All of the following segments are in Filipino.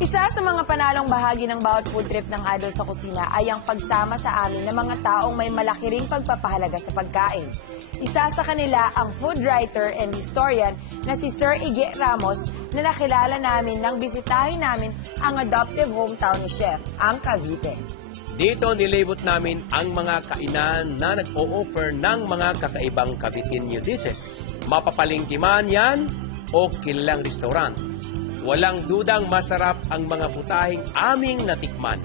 Isa sa mga panalong bahagi ng bawat food trip ng Idol sa Kusina ay ang pagsama sa amin ng mga taong may malaki ring pagpapahalaga sa pagkain. Isa sa kanila ang food writer and historian na si Sir Ige Ramos na nakilala namin nang bisitahin namin ang adoptive hometown ni Chef, ang Cavite. Dito nilibot namin ang mga kainan na nag-o-offer ng mga kakaibang Caviteño dishes. Mapapalingki man yan o kilalang restaurant. Walang dudang masarap ang mga putahing aming natikman.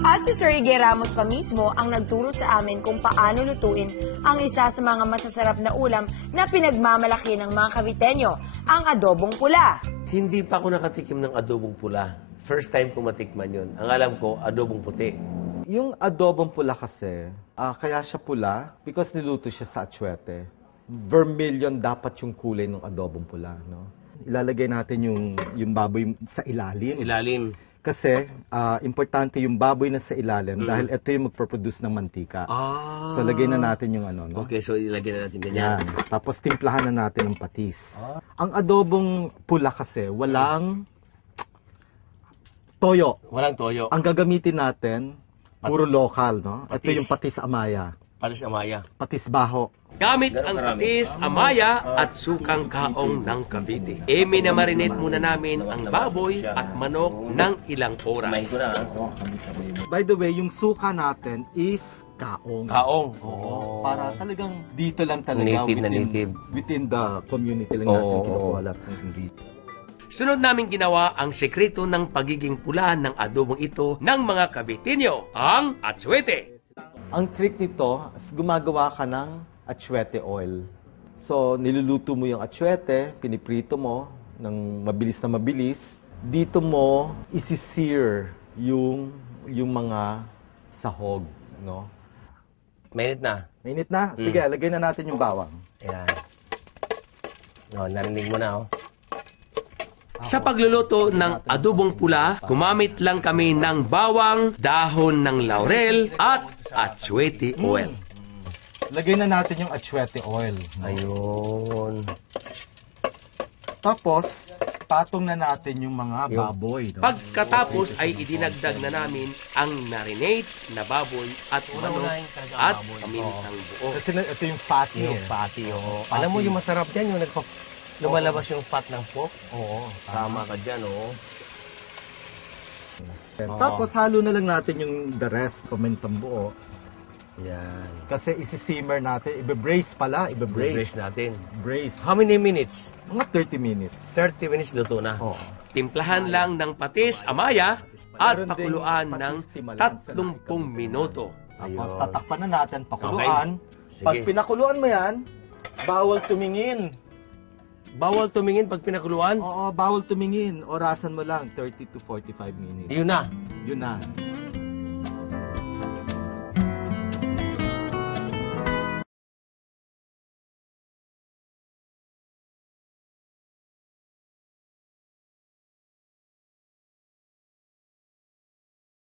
At si Sir Ige Ramos pa mismo ang nagturo sa amin kung paano lutuin ang isa sa mga masasarap na ulam na pinagmamalaki ng mga Caviteño, ang adobong pula. Hindi pa ako nakatikim ng adobong pula. First time ko matikman yun. Ang alam ko, adobong puti. Yung adobong pula kasi, kaya siya pula because niluto siya sa atsuete. Vermilion dapat yung kulay ng adobong pula, no? Ilalagay natin yung baboy sa ilalim. Sa ilalim. Kasi importante yung baboy na sa ilalim dahil ito yung magproproduce ng mantika. So lagay na natin yung ano, no? Okay, so ilagay na natin ganyan. Yan. Tapos timplahan na natin ng patis. Ang adobong pula kasi walang toyo. Walang toyo. Ang gagamitin natin puro local, no? Ito yung patis amaya. Patis amaya. Patis baho. Gamit ang patis, amaya at sukang kaong ng Cavite. Minamarinate muna namin ang baboy at manok ng ilang oras. By the way, yung suka natin is kaong. Kaong. Oo. Para talagang dito lang talaga. Native na native. Within the community lang natin kinukuha lahat ng ingredients. Sunod namin ginawa ang sekreto ng pagiging pula ng adobong ito ng mga Caviteño, ang atsuete. Ang trick nito, gumagawa ka ng atsuete oil. So, niluluto mo yung atsuete, piniprito mo ng mabilis na mabilis. Dito mo isi-sear yung mga sahog, no? Mainit na. Mainit na? Sige, lagay na natin yung bawang. Ayan. No, narinig mo na, oh. Sa pagluluto ng adobong pula, gumamit lang kami ng bawang, dahon ng laurel at atsuete oil. Lagay na natin yung atsuete oil. Ayun. Tapos, patong na natin yung mga baboy. No? Pagkatapos ay idinagdag na namin ang marinate na baboy at manok at pamintang buo. Kasi ito yung fatty. Yung patty, oo. Alam mo yung masarap dyan, yung lumalabas yung fat ng pork? Oo. Tama ka dyan, oo. Tapos halo na lang natin yung the rest, pamintang buo. Yan. Kasi isi-simmer natin, ibe-brace pala, Brace natin. Brace. How many minutes? Mga 30 minutes. 30 minutes luto na. Oo. Timplahan lang ng patis, amaya, at Meron ding pakuluan ng patis timalan sa 30 minuto. Tapos Ayun. tatakpan na natin, pakuluan. Okay. Pag Sige. pinakuluan mo yan, bawal tumingin. Bawal tumingin pag pinakuluan? Oo, bawal tumingin. Orasan mo lang, 30 to 45 minutes. Yun na. Yun na.